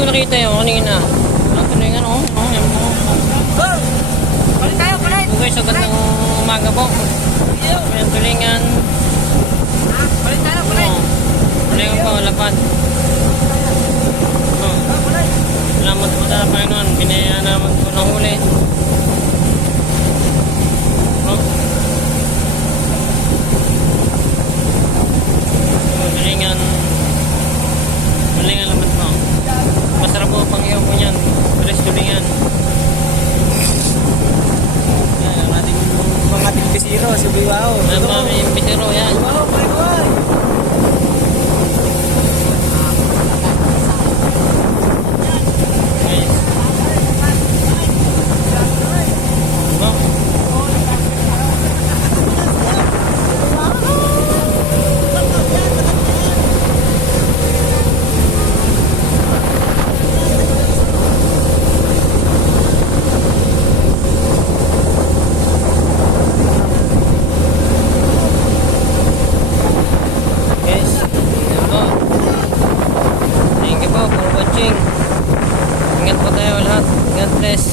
ko nakita yun kanina. Ang tulingan, oh. Yan po. Balik tayo, balik! Okay, sagot ng umaga po. Yan, tulingan. Balik tayo, balik! Tulingan po, lapad. Salamat po sa Panginoon. Binayaan naman po ng huli. Tulingan. Tulingan naman po. Masarap po pang iyo po niyan. Tulis tulingan. Yan, ang ating Mga tigbisiro, subiwao. Yan po aming bisiro yan. Wow, my boy! Okay. Oh. Yes. Yan po. Thank you po for watching. Ingat po tayo lahat. God bless.